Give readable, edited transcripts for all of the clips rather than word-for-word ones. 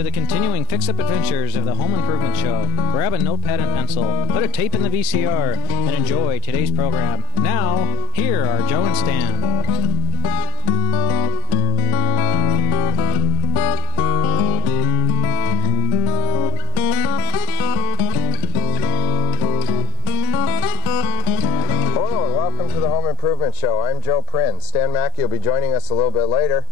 to the continuing fix-up adventures of the Home Improvement Show. Grab a notepad and pencil, put a tape in the VCR, and enjoy today's program. Now, here are Joe and Stan. Hello and welcome to the Home Improvement Show. I'm Joe Prinn. Stan Mackey will be joining us a little bit later.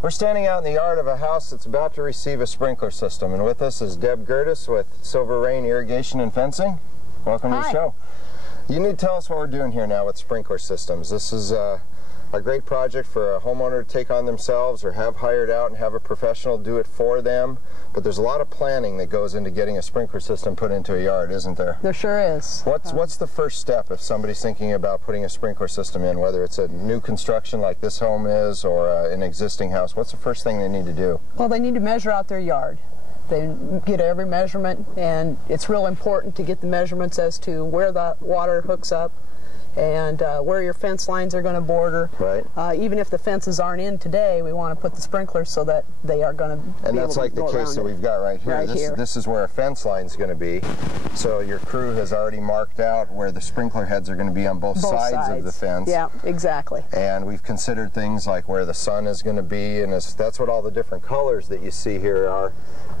We're standing out in the yard of a house that's about to receive a sprinkler system, and with us is Deb Gertis with Silver Rain Irrigation and Fencing. Welcome to the show. You need to tell us what we're doing here now with sprinkler systems. This is a great project for a homeowner to take on themselves or have hired out and have a professional do it for them. But there's a lot of planning that goes into getting a sprinkler system put into a yard, isn't there? There sure is. What's the first step if somebody's thinking about putting a sprinkler system in, whether it's a new construction like this home is or an existing house? What's the first thing they need to do? Well, they need to measure out their yard. They get every measurement, and it's real important to get the measurements as to where the water hooks up and where your fence lines are going to border. Right. Even if the fences aren't in today, we want to put the sprinklers so that they are going to And that's like the case that we've got right here. This is where a fence line is going to be. So your crew has already marked out where the sprinkler heads are going to be on both sides of the fence. Yeah, exactly. And we've considered things like where the sun is going to be, and that's what all the different colors that you see here are.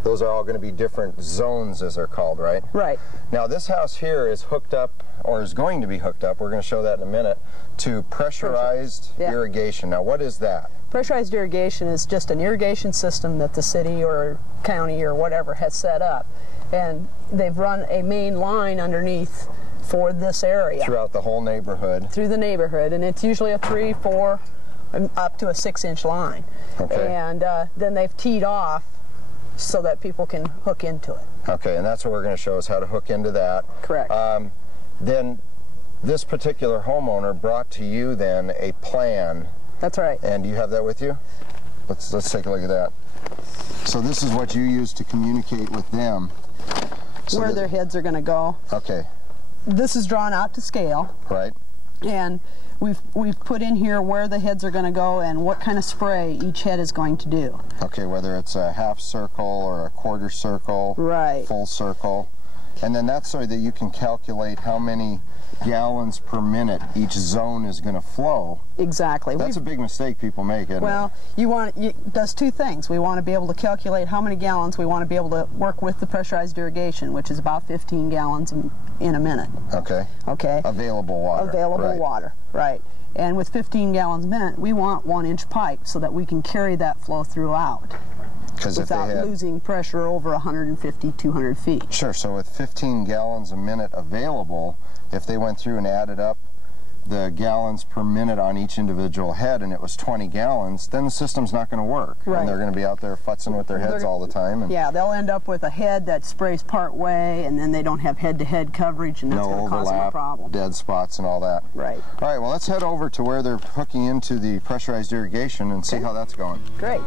Those are all going to be different zones, as they're called, right? Right. Now this house here is hooked up, or is going to be hooked up, we're going to show that in a minute, to pressurized irrigation. Now what is that? Pressurized irrigation is just an irrigation system that the city or county or whatever has set up. And they've run a main line underneath for this area. Throughout the whole neighborhood? Through the neighborhood, and it's usually a 3, 4, up to a 6-inch line. Okay. And then they've teed off so that people can hook into it. Okay, and that's what we're going to show is how to hook into that. Correct. Then this particular homeowner brought to you then a plan. That's right. And do you have that with you? Let's take a look at that. So this is what you use to communicate with them. So where their heads are going to go. Okay. This is drawn out to scale. Right. And we've put in here where the heads are going to go and what kind of spray each head is going to do. Okay, whether it's a half circle or a quarter circle, right, full circle. And then that's so that you can calculate how many gallons per minute each zone is going to flow. Exactly. That's a big mistake people make, isn't it? Well, it does two things. We want to be able to calculate how many gallons. We want to be able to work with the pressurized irrigation, which is about 15 gallons in a minute. Okay. Okay. Available water. Available water, right. And with 15 gallons a minute, we want 1-inch pipe so that we can carry that flow throughout without losing pressure over 150, 200 feet. Sure, so with 15 gallons a minute available, if they went through and added up the gallons per minute on each individual head and it was 20 gallons, then the system's not going to work. Right. And they're going to be out there futzing with their heads all the time. And yeah, they'll end up with a head that sprays part way, and then they don't have head-to-head coverage, and that's going to cause them a problem. Dead spots and all that. Right. All right, well, let's head over to where they're hooking into the pressurized irrigation and see how that's going. Great.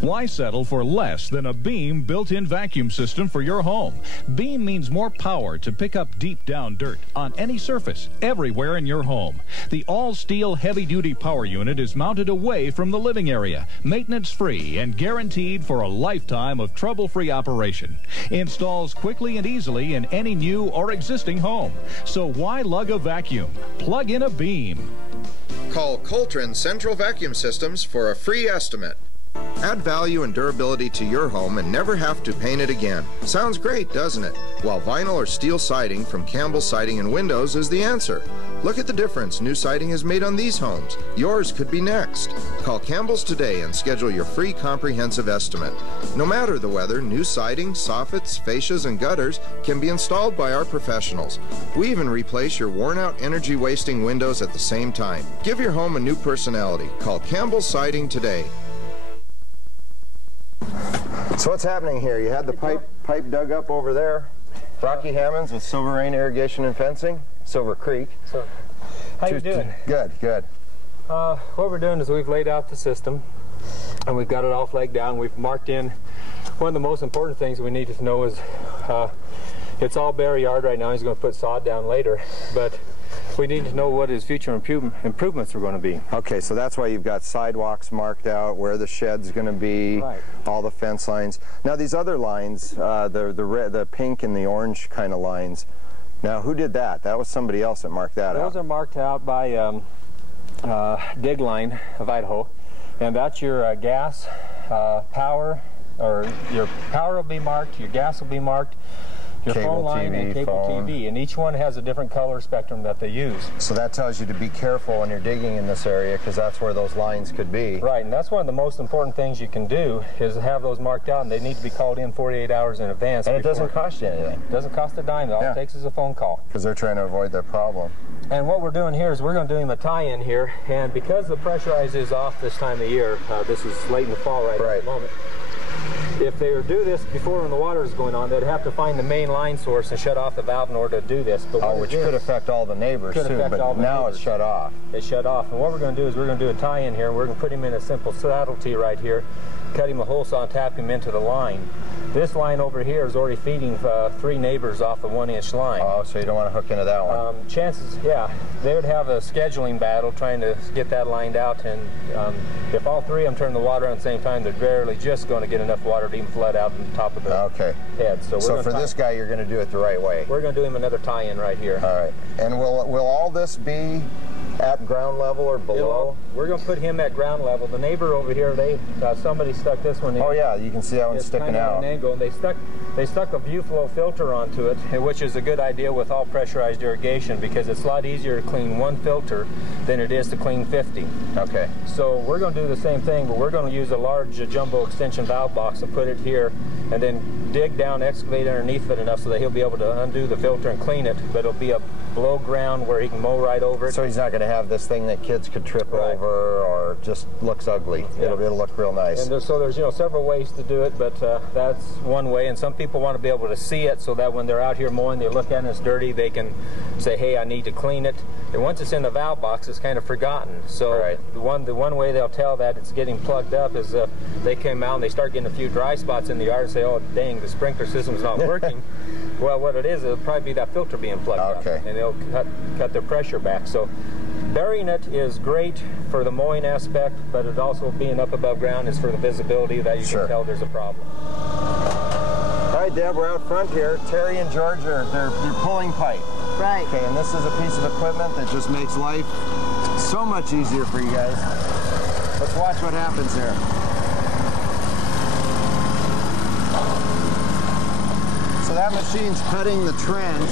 Why settle for less than a Beam built-in vacuum system for your home? Beam means more power to pick up deep down dirt on any surface, everywhere in your home. The all-steel heavy-duty power unit is mounted away from the living area, maintenance-free and guaranteed for a lifetime of trouble-free operation. Installs quickly and easily in any new or existing home. So why lug a vacuum? Plug in a Beam. Call Coltrane Central Vacuum Systems for a free estimate. Add value and durability to your home and never have to paint it again. Sounds great, doesn't it? While vinyl or steel siding from Campbell Siding and Windows is the answer. Look at the difference new siding has made on these homes. Yours could be next. Call Campbell's today and schedule your free comprehensive estimate. No matter the weather, new siding, soffits, fascias, and gutters can be installed by our professionals. We even replace your worn-out, energy-wasting windows at the same time. Give your home a new personality. Call Campbell's Siding today. So what's happening here? You had the pipe dug up over there. Rocky Hammonds with Silver Rain Irrigation and Fencing, Silver Creek. So, how you doing? Good, good. What we're doing is we've laid out the system. And we've got it all flagged down. We've marked in. One of the most important things we need to know is it's all bare yard right now. He's going to put sod down later, but we need to know what his future improvements are going to be. Okay, so that's why you've got sidewalks marked out, where the shed's going to be, right. All the fence lines. Now these other lines, the pink and the orange kind of lines, now who did that? That was somebody else that marked that out. Those are marked out by Dig Line of Idaho, and that's your gas, power, or your power will be marked, your gas will be marked, your phone line and cable TV, and each one has a different color spectrum that they use. So that tells you to be careful when you're digging in this area, because that's where those lines could be. Right, and that's one of the most important things you can do is have those marked out, and they need to be called in 48 hours in advance. And it doesn't cost you anything. It doesn't cost a dime. All it takes is a phone call. Because they're trying to avoid that problem. And what we're doing here is we're going to do him a tie-in here, and because the pressurize is off this time of year, this is late in the fall right at the moment. If they would do this before when the water is going on, they'd have to find the main line source and shut off the valve in order to do this. But which could affect all the neighbors too, but now it's shut off. It's shut off. And what we're going to do is we're going to do a tie-in here, and we're going to put him in a simple saddle tee right here, cut him a hole saw and tap him into the line. This line over here is already feeding 3 neighbors off a 1-inch line. Oh, so you don't want to hook into that one. Chances, yeah, they would have a scheduling battle trying to get that lined out, and if all 3 of them turn the water on at the same time, they're barely just going to get enough water to even flood out on top of the head. So for this guy, you're going to do it the right way. We're going to do him another tie-in right here. All right. And will all this be at ground level or below? We're going to put him at ground level. The neighbor over here, somebody stuck this one in. Oh yeah, you can see that one sticking out. An angle, and they stuck a view flow filter onto it, which is a good idea with all pressurized irrigation because it's a lot easier to clean 1 filter than it is to clean 50. Okay. So we're going to do the same thing, but we're going to use a large jumbo extension valve box and put it here, and then dig down, excavate underneath it enough so that he'll be able to undo the filter and clean it, but it'll be a below ground where he can mow right over it. So he's not going to have this thing that kids could trip over or just looks ugly. Yeah. It'll look real nice. And so there's several ways to do it, but that's one way. And some people want to be able to see it so that when they're out here mowing, they look at it and it's dirty, they can say, hey, I need to clean it. And once it's in the valve box, it's kind of forgotten. So the one way they'll tell that it's getting plugged up is they come out and they start getting a few dry spots in the yard and say, oh, dang, the sprinkler system's not working. Well, what it is, it'll probably be that filter being plugged up, and they'll cut their pressure back. So burying it is great for the mowing aspect, but it also being up above ground is for the visibility that you can tell there's a problem. All right, Deb, we're out front here. Terry and George they're pulling pipe. Right. Okay, and this is a piece of equipment that just makes life so much easier for you guys. Let's watch what happens here. So that machine's cutting the trench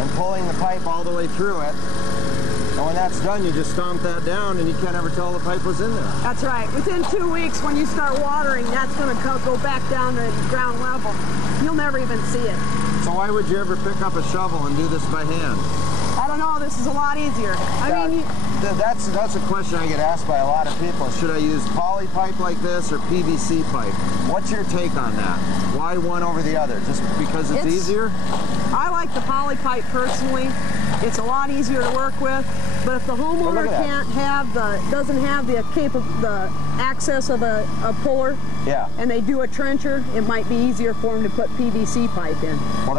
and pulling the pipe all the way through it. And when that's done, you just stomp that down and you can't ever tell the pipe was in there. That's right. Within 2 weeks, when you start watering, that's going to go back down to ground level. You'll never even see it. So why would you ever pick up a shovel and do this by hand? I don't know. This is a lot easier. I mean, that's a question I get asked by a lot of people. Should I use poly pipe like this or PVC pipe? What's your take on that? Why one over the other? Just because it's easier? I like the poly pipe personally. It's a lot easier to work with. But if the homeowner doesn't have the access of a puller, and they do a trencher, it might be easier for them to put PVC pipe in. Well,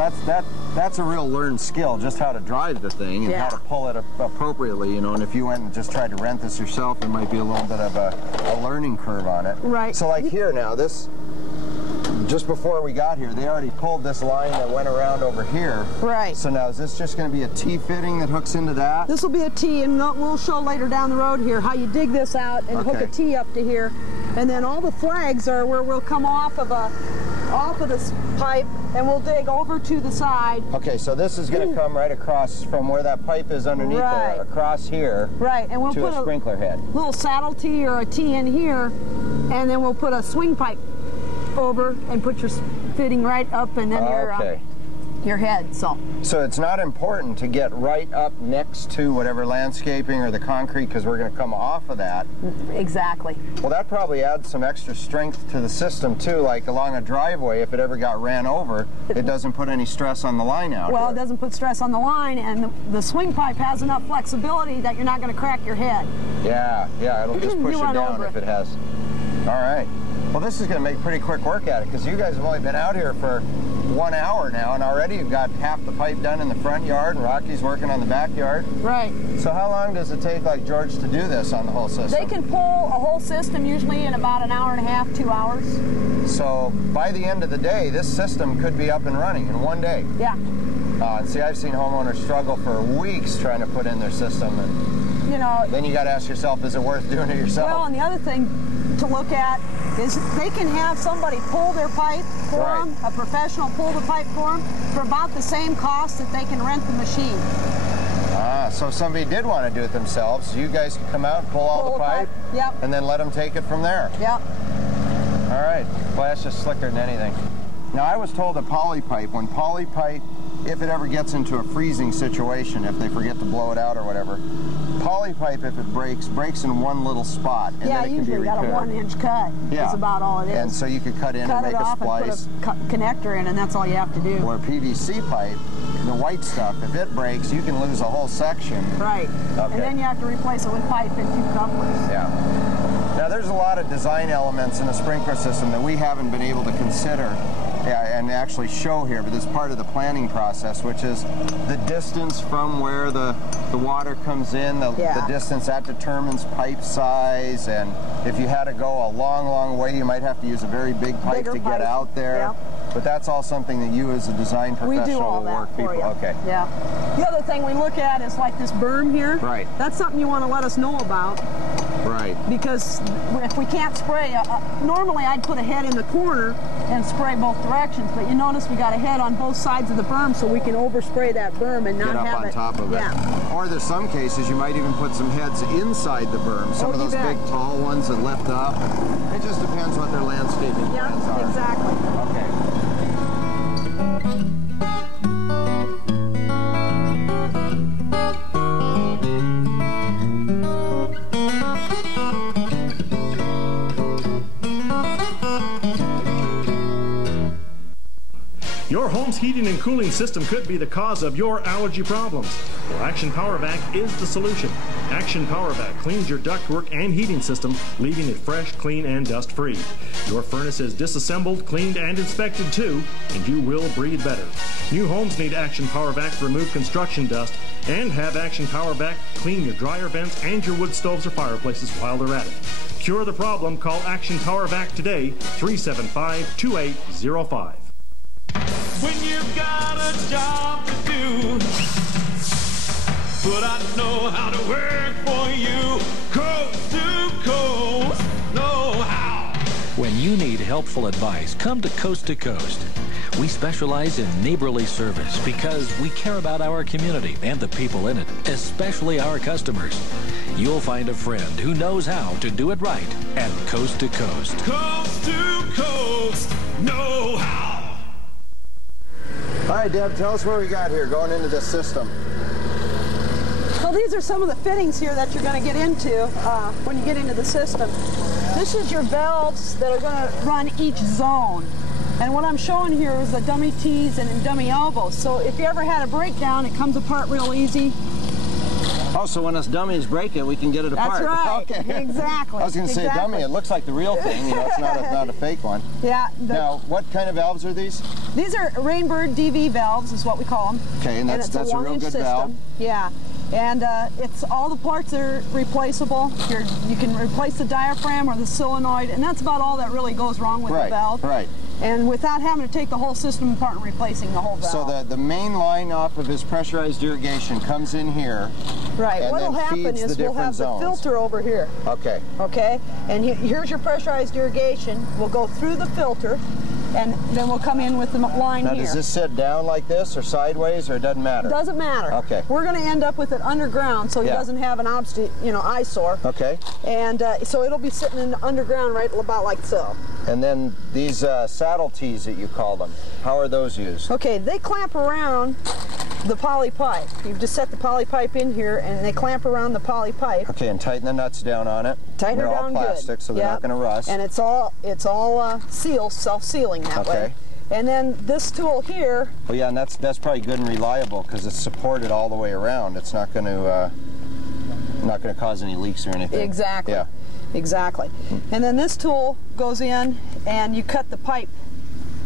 that's a real learned skill, just how to drive the thing and how to pull it appropriately, And if you went and just tried to rent this yourself, there might be a little bit of a learning curve on it. Right. So like here now, just before we got here, they already pulled this line that went around over here. Right. So now is this just going to be a T-fitting that hooks into that? This will be a T, and we'll show later down the road here how you dig this out and hook a T up to here. And then all the flags are where we'll come off of this pipe, and we'll dig over to the side. Okay, so this is going to come right across from where that pipe is underneath there, across here, and we'll put a sprinkler head. Little saddle T or a T in here, and then we'll put a swing pipe over and put your fitting right up and then your head. So it's not important to get right up next to whatever landscaping or the concrete because we're going to come off of that. Exactly. Well, that probably adds some extra strength to the system too, like along a driveway, if it ever got ran over, it doesn't put any stress on the line out Well, here. It doesn't put stress on the line, and the swing pipe has enough flexibility that you're not going to crack your head. Yeah, it'll just push it down if it has. All right. Well, this is going to make pretty quick work at it, because you guys have only been out here for 1 hour now, and already you've got half the pipe done in the front yard, and Rocky's working on the backyard. Right. So how long does it take, like George, to do this on the whole system? They can pull a whole system usually in about an hour and a half, 2 hours. So by the end of the day, this system could be up and running in 1 day. Yeah. And see, I've seen homeowners struggle for weeks trying to put in their system, and you know, then you got to ask yourself, is it worth doing it yourself? Well, and the other thing to look at is they can have somebody pull their pipe for them, a professional pull the pipe for them, for about the same cost that they can rent the machine. So if somebody did want to do it themselves, you guys can come out, pull all the pipe, yep, and then let them take it from there. Yep. All right. Well, that's just slicker than anything. Now, I was told that poly pipe, when poly pipe, if it ever gets into a freezing situation, if they forget to blow it out or whatever, poly pipe, if it breaks in one little spot, and then it can be repaired. Yeah, usually got a 1-inch cut. Yeah. That's about all it is. And so you could cut in and make a splice. And put a connector in, and that's all you have to do. Or PVC pipe, the white stuff, if it breaks, you can lose a whole section. Right. Okay. And then you have to replace it with pipe and 2 couplers. Yeah. Now, there's a lot of design elements in a sprinkler system that we haven't been able to consider and actually show here, but it's part of the planning process, which is the distance from where the water comes in, the distance that determines pipe size, and if you had to go a long, long way, you might have to use a very big pipe to get out there. Yeah. But that's all something that you as a design professional will work people. Okay. Yeah. The other thing we look at is like this berm here. Right. That's something you want to let us know about. Right. Because if we can't spray, normally I'd put a head in the corner and spray both directions, but you notice we got a head on both sides of the berm, so we can overspray that berm and not have it. Get up on top of it. Yeah. Or there's some cases you might even put some heads inside the berm. Some of those big tall ones that lift up. It just depends what their landscaping plans are. Yeah, exactly. Okay. Your home's heating and cooling system could be the cause of your allergy problems. Well, Action Power Vac is the solution. Action Power Vac cleans your ductwork and heating system, leaving it fresh, clean, and dust-free. Your furnace is disassembled, cleaned, and inspected too, and you will breathe better. New homes need Action Power Vac to remove construction dust, and have Action Power Vac clean your dryer vents and your wood stoves or fireplaces while they're at it. Cure the problem. Call Action Power Vac today, 375-2805. When you've got a job to do, but I know how to work for you, coast to coast, know how. When you need helpful advice, come to Coast to Coast. We specialize in neighborly service because we care about our community and the people in it, especially our customers. You'll find a friend who knows how to do it right at Coast to Coast. Coast to coast, know how. All right, Deb, tell us what we got here going into this system. Well, these are some of the fittings here that you're going to get into when you get into the system. This is your valves that are going to run each zone. And what I'm showing here is the dummy T's and dummy elbows. So if you ever had a breakdown, it comes apart real easy. Oh, so when us dummies break it, we can get it apart. That's right. Okay. Exactly. I was going to say dummy. It looks like the real thing. You know, it's not a fake one. Yeah. Now, what kind of valves are these? These are Rainbird DV valves, is what we call them. Okay, and that's a real good system. Valve. Yeah. And it's all the parts are replaceable. You can replace the diaphragm or the solenoid, and that's about all that really goes wrong with the valve. Right. And without having to take the whole system apart and replacing the whole valve. So the main line off of his pressurized irrigation comes in here. Right. What'll happen is we'll have the filter over here. Okay. Okay. And here's your pressurized irrigation. We'll go through the filter, and then we'll come in with the line here. Now, does this sit down like this or sideways, or it doesn't matter? It doesn't matter. Okay. We're going to end up with it underground, so he doesn't have an eyesore. Okay. And so it'll be sitting in underground right about like so. And then these saddle tees that you call them, how are those used? Okay, they clamp around the poly pipe. You've just set the poly pipe in here, and they clamp around the poly pipe. Okay, and tighten the nuts down on it. Tighten it down good. They're all plastic, so they're not going to rust. And it's all self-sealing that way. And then this tool here. Well, yeah, and that's probably good and reliable because it's supported all the way around. It's not going to cause any leaks or anything. Exactly. Yeah. Exactly. And then this tool goes in and you cut the pipe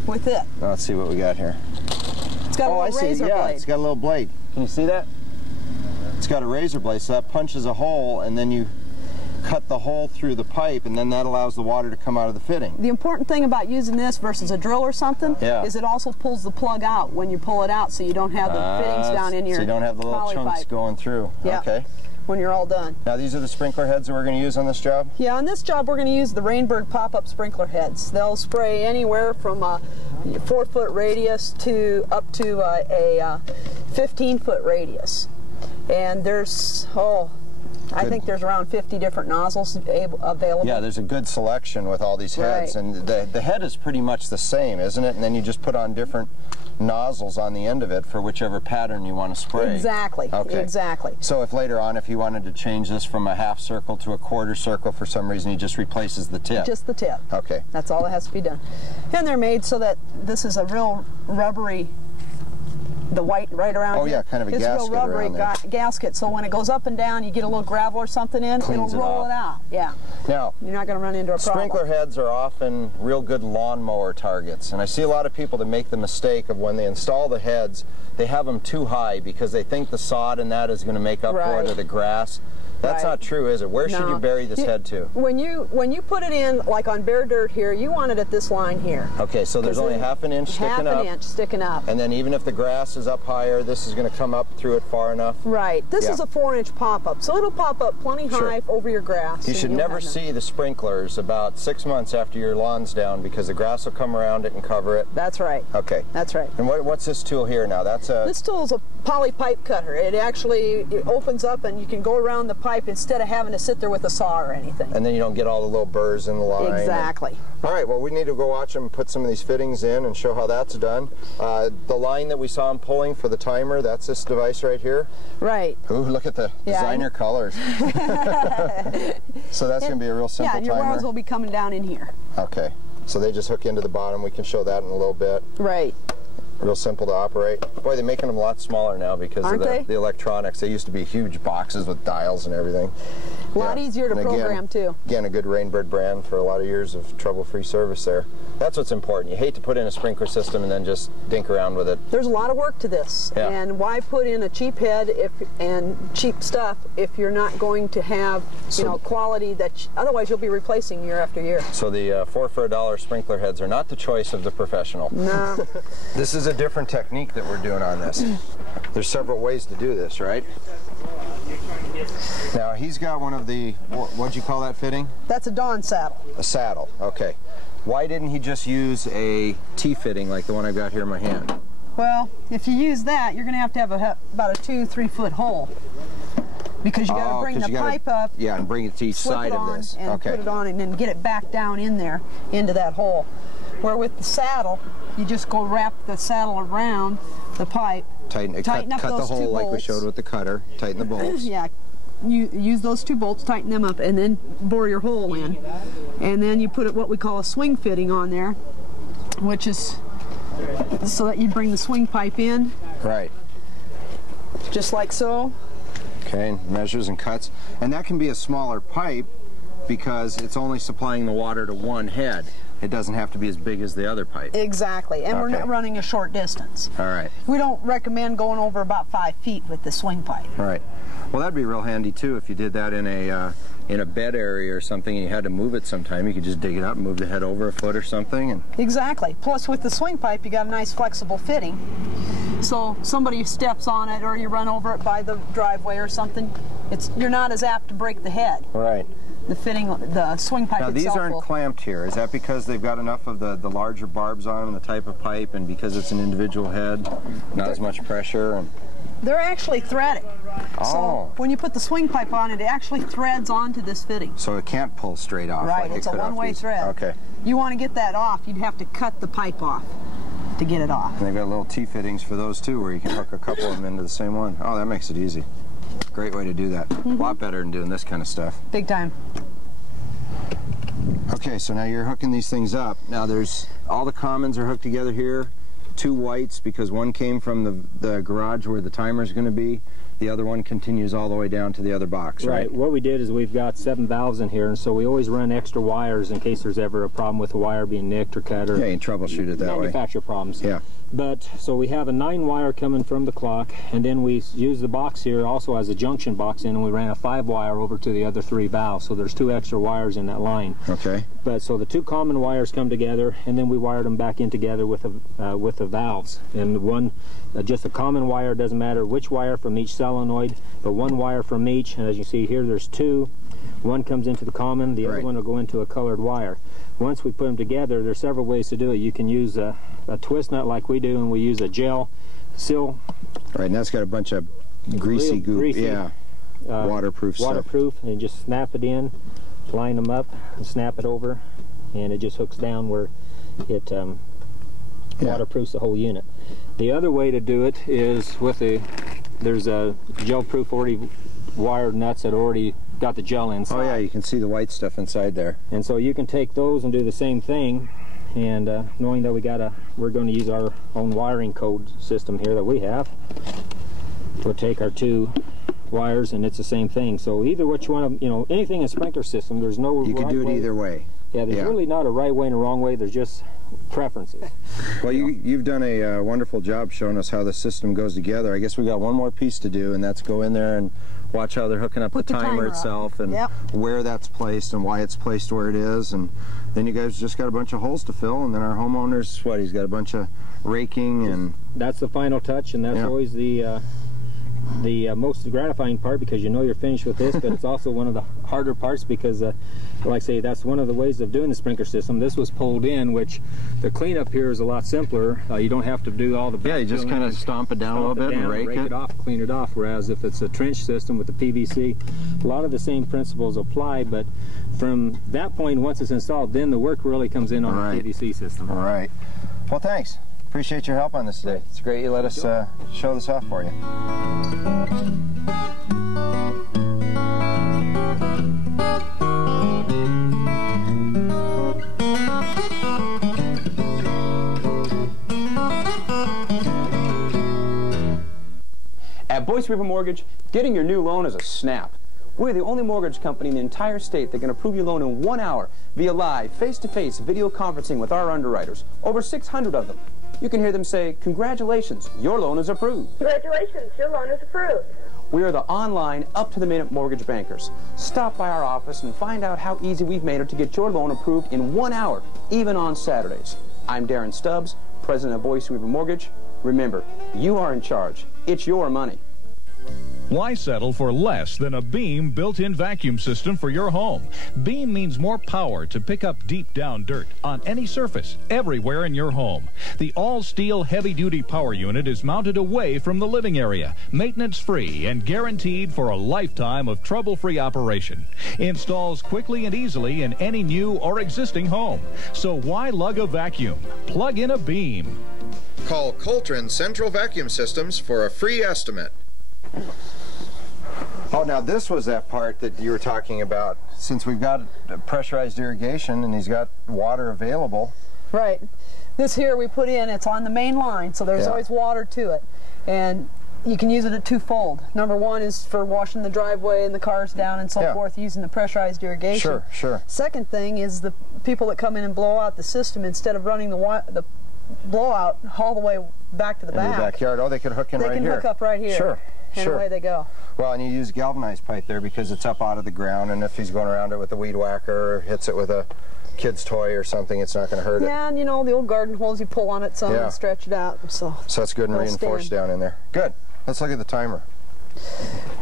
with it. Let's see what we got here. It's got a little razor blade. Yeah, it's got a little blade. Can you see that? It's got a razor blade, so that punches a hole, and then you cut the hole through the pipe, and then that allows the water to come out of the fitting. The important thing about using this versus a drill or something is it also pulls the plug out when you pull it out, so you don't have the fittings down in your so you don't have the little chunks pipe going through. Yeah. Okay. When you're all done. Now these are the sprinkler heads that we're going to use on this job? Yeah, on this job we're going to use the Rainbird pop-up sprinkler heads. They'll spray anywhere from a 4-foot radius to up to a 15-foot radius. And there's, I think there's around 50 different nozzles available. Yeah, there's a good selection with all these heads, and the head is pretty much the same, isn't it? And then you just put on different nozzles on the end of it for whichever pattern you want to spray. Exactly. Okay. Exactly. So if later on, if you wanted to change this from a half circle to a quarter circle for some reason, he just replaces the tip. Just the tip. Okay. That's all that has to be done. And they're made so that this is a real rubbery, the white right around here. Yeah, kind of a gasket. It's a real rubbery gasket, so when it goes up and down, you get a little gravel or something in, it'll roll it out. Yeah. Now, you're not going to run into a problem. Sprinkler heads are often real good lawnmower targets, and I see a lot of people that make the mistake of when they install the heads, they have them too high because they think the sod and that is going to make up for it, or the grass. That's not true, is it? Where should you bury this head to? When you put it in, like on bare dirt here, you want it at this line here. Okay, so there's only half an inch sticking up. Half an inch sticking up. And then even if the grass is up higher, this is going to come up through it far enough? Right. This is a 4-inch pop-up, so it'll pop up plenty high over your grass. You should never see the sprinklers about 6 months after your lawn's down because the grass will come around it and cover it. That's right. Okay. That's right. And what's this tool here now? This tool is a poly pipe cutter. It actually opens up and you can go around the pipe instead of having to sit there with a saw or anything. And then you don't get all the little burrs in the line. Exactly. All right, well, we need to go watch him put some of these fittings in and show how that's done. The line that we saw him pulling for the timer, that's this device right here. Right. Ooh, look at the designer colors. So that's going to be a real simple timer. Yeah, and your wires will be coming down in here. Okay. So they just hook into the bottom. We can show that in a little bit. Right. Real simple to operate. Boy, they're making them a lot smaller now because of the electronics. They used to be huge boxes with dials and everything. A lot easier to program, too. Again, a good Rainbird brand for a lot of years of trouble-free service there. That's what's important. You hate to put in a sprinkler system and then just dink around with it. There's a lot of work to this. Yeah. And why put in a cheap head and cheap stuff if you're not going to have quality that otherwise you'll be replacing year after year. So the 4 for $1 sprinkler heads are not the choice of the professional. No. This is a different technique that we're doing on this. There's several ways to do this, right? Now he's got one of the, what'd you call that fitting? That's a Dawn saddle. A saddle, okay. Why didn't he just use a T-fitting like the one I've got here in my hand? Well, if you use that, you're going to have about a 2-3 foot hole. Because you got to bring the pipe up. Yeah, and bring it to each side of this. And put it on and then get it back down in there into that hole. Where with the saddle, you just go wrap the saddle around the pipe. Tighten up cut the hole like we showed with the cutter. Tighten the bolts. Yeah. You use those 2 bolts, tighten them up, and then bore your hole in. And then you put what we call a swing fitting on there, which is so that you bring the swing pipe in. Right. Just like so. Okay, measures and cuts. And that can be a smaller pipe because it's only supplying the water to one head. It doesn't have to be as big as the other pipe. Exactly, and we're not running a short distance. All right. We don't recommend going over about 5 feet with the swing pipe. All right. Well, that'd be real handy too if you did that in a bed area or something and you had to move it sometime. You could just dig it up and move the head over a foot or something. And exactly. Plus with the swing pipe you got a nice flexible fitting. So somebody steps on it or you run over it by the driveway or something, you're not as apt to break the head. Right. The fitting, the swing pipe itself. Now these aren't clamped here. Is that because they've got enough of the larger barbs on them, the type of pipe, and because it's an individual head, not as much pressure? And they're actually threaded. Oh. So when you put the swing pipe on it actually threads onto this fitting. So it can't pull straight off. Right, like it's a one-way thread. Okay. You want to get that off, you'd have to cut the pipe off to get it off. And they've got little T-fittings for those too, where you can hook a couple of them into the same one. Oh, that makes it easy. Great way to do that. A lot better than doing this kind of stuff. Big time. Okay, so now you're hooking these things up. Now there's, all the commons are hooked together here. 2 whites because one came from the garage where the timer's going to be. the other one continues all the way down to the other box, right? What we did is we've got 7 valves in here, and so we always run extra wires in case there's ever a problem with a wire being nicked or cut or you can troubleshoot it that way. Manufacturer problems. Yeah. But so we have a 9 wire coming from the clock, and then we use the box here also as a junction box in, and we ran a 5 wire over to the other 3 valves. So there's 2 extra wires in that line. Okay. But so the 2 common wires come together, and then we wired them back in together with the valves. And one, just a common wire, doesn't matter which wire from each solenoid, but 1 wire from each. And as you see here, there's 2. One comes into the common, the other one will go into a colored wire. Once we put them together, there's several ways to do it. You can use a twist nut like we do, and we use a gel seal. Right, and that's got a bunch of greasy goop. Yeah, waterproof stuff. Waterproof, and just snap it in, line them up, and snap it over, and it just hooks down where it waterproofs the whole unit. The other way to do it is with there's a gel-proof already wired nuts that already got the gel inside. Oh yeah, you can see the white stuff inside there. And so you can take those and do the same thing, and knowing that we're going to use our own wiring code system here that we have, we'll take our 2 wires, and it's the same thing. So either which one of, anything in a sprinkler system, there's no you can do it either way. Yeah, there's really not a right way and a wrong way, there's just preferences. Well, you've done a wonderful job showing us how the system goes together. I guess we got one more piece to do, and that's go in there and watch how they're hooking up the timer itself, and where that's placed and why it's placed where it is. And then you guys just got a bunch of holes to fill, and then our homeowner's, he's got a bunch of raking, and that's the final touch, and that's always the most gratifying part, because you know you're finished with this, but it's also one of the harder parts because, like I say, that's one of the ways of doing the sprinkler system. This was pulled in, which the cleanup here is a lot simpler. You don't have to do all the you just kind of stomp it down a little bit and rake it off, clean it off, whereas if it's a trench system with the PVC, a lot of the same principles apply, but from that point, once it's installed, then the work really comes in on the PVC system. All right. Well, thanks. Appreciate your help on this today. It's great you let us show this off for you. At Boyce River Mortgage, getting your new loan is a snap. We're the only mortgage company in the entire state that can approve your loan in 1 hour via live, face-to-face video conferencing with our underwriters, over 600 of them. You can hear them say, "Congratulations, your loan is approved." "Congratulations, your loan is approved." We are the online, up-to-the-minute mortgage bankers. Stop by our office and find out how easy we've made it to get your loan approved in 1 hour, even on Saturdays. I'm Darren Stubbs, president of Boyce River Mortgage. Remember, you are in charge. It's your money. Why settle for less than a Beam built-in vacuum system for your home? Beam means more power to pick up deep down dirt on any surface, everywhere in your home. The all-steel heavy-duty power unit is mounted away from the living area, maintenance-free and guaranteed for a lifetime of trouble-free operation. Installs quickly and easily in any new or existing home. So why lug a vacuum? Plug in a Beam. Call Coltrane Central Vacuum Systems for a free estimate. Oh, now this was that part that you were talking about. Since we've got pressurized irrigation and he's got water available. Right. This here we put in, it's on the main line, so there's always water to it. And you can use it at twofold. Number one is for washing the driveway and the cars down and so forth, using the pressurized irrigation. Sure, sure. Second thing is the people that come in and blow out the system, instead of running the blowout all the way back to the back. In your backyard. Oh, they could hook in right here. They can hook up right here. Sure. And away they go. Well, and you use galvanized pipe there because it's up out of the ground, and if he's going around it with a weed whacker or hits it with a kid's toy or something, it's not going to hurt it. Yeah, and you know, the old garden hose, you pull on it some and stretch it out. So that's good and reinforced down in there. Good. Let's look at the timer.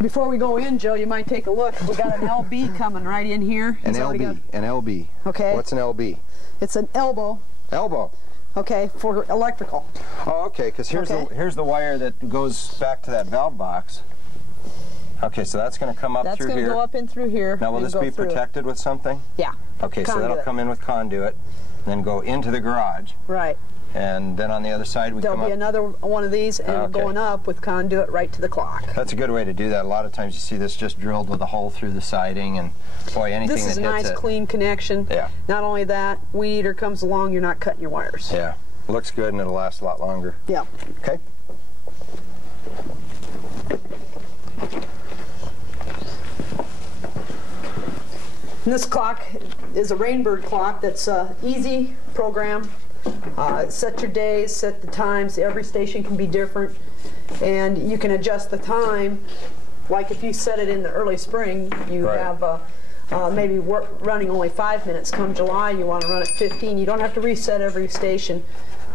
Before we go in, Joe, you might take a look. We got an LB coming right in here. An LB. Okay. What's an LB? It's an elbow. Elbow. Okay, for electrical. Oh, okay, because here's the wire that goes back to that valve box. Okay, so that's going to come up through here. That's going to go up in through here. Now, will this be protected with something? Yeah. Okay, so that'll come in with conduit, then go into the garage. Right. And then on the other side, there'll be another one of these, and going up with conduit right to the clock. That's a good way to do that. A lot of times you see this just drilled with a hole through the siding, and boy, anything that hits it. This is a nice, clean connection. Yeah. Not only that, weed eater comes along, you're not cutting your wires. Yeah. Looks good, and it'll last a lot longer. Yeah. Okay. And this clock is a Rainbird clock that's easy program. Set your days, set the times. Every station can be different, and you can adjust the time. Like if you set it in the early spring, you have maybe running only 5 minutes. Come July, you want to run at 15. You don't have to reset every station.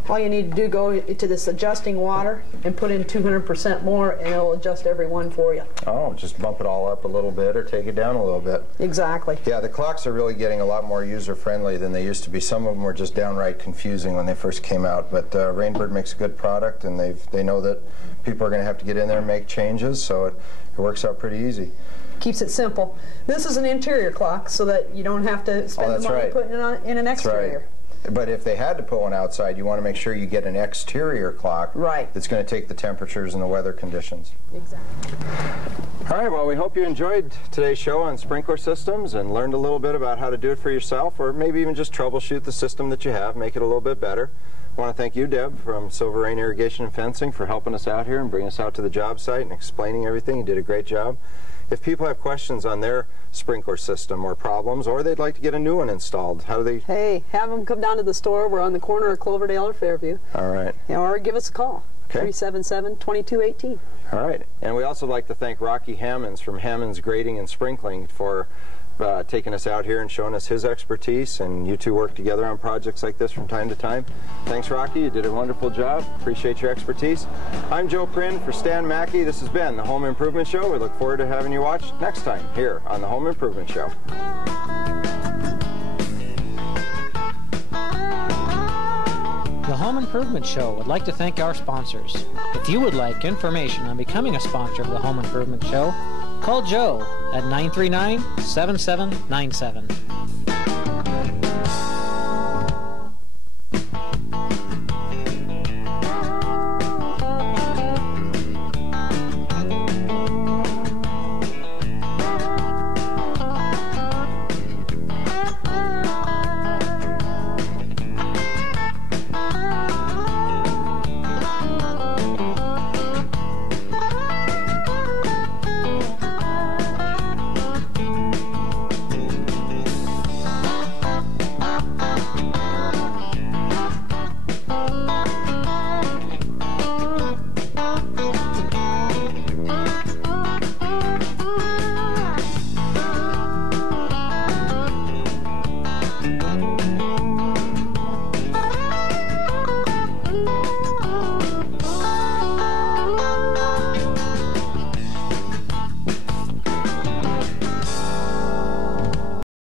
All you need to do, go to this adjusting water and put in 200% more, and it'll adjust every one for you. Oh, just bump it all up a little bit or take it down a little bit. Exactly. Yeah, the clocks are really getting a lot more user-friendly than they used to be. Some of them were just downright confusing when they first came out, but Rainbird makes a good product, and they know that people are going to have to get in there and make changes, so it works out pretty easy. Keeps it simple. This is an interior clock, so that you don't have to spend the money putting it in an exterior. Right. But if they had to put one outside, you want to make sure you get an exterior clock that's going to take the temperatures and the weather conditions. Exactly. All right, well, we hope you enjoyed today's show on sprinkler systems and learned a little bit about how to do it for yourself, or maybe even just troubleshoot the system that you have, make it a little bit better. I want to thank you, Deb, from Silver Rain Irrigation and Fencing, for helping us out here and bringing us out to the job site and explaining everything. You did a great job. If people have questions on their sprinkler system or problems, or they'd like to get a new one installed, how do they? Hey, have them come down to the store. We're on the corner of Cloverdale and Fairview. All right. Or give us a call. Okay. 377-2218. All right. And we also like to thank Rocky Hammonds from Hammonds Grading and Sprinkling for taking us out here and showing us his expertise, and you two work together on projects like this from time to time. Thanks, Rocky. You did a wonderful job. Appreciate your expertise. I'm Joe Prinn for Stan Mackey. This has been the Home Improvement Show. We look forward to having you watch next time here on the Home Improvement Show. The Home Improvement Show would like to thank our sponsors. If you would like information on becoming a sponsor of the Home Improvement Show, call Joe at 939-7797.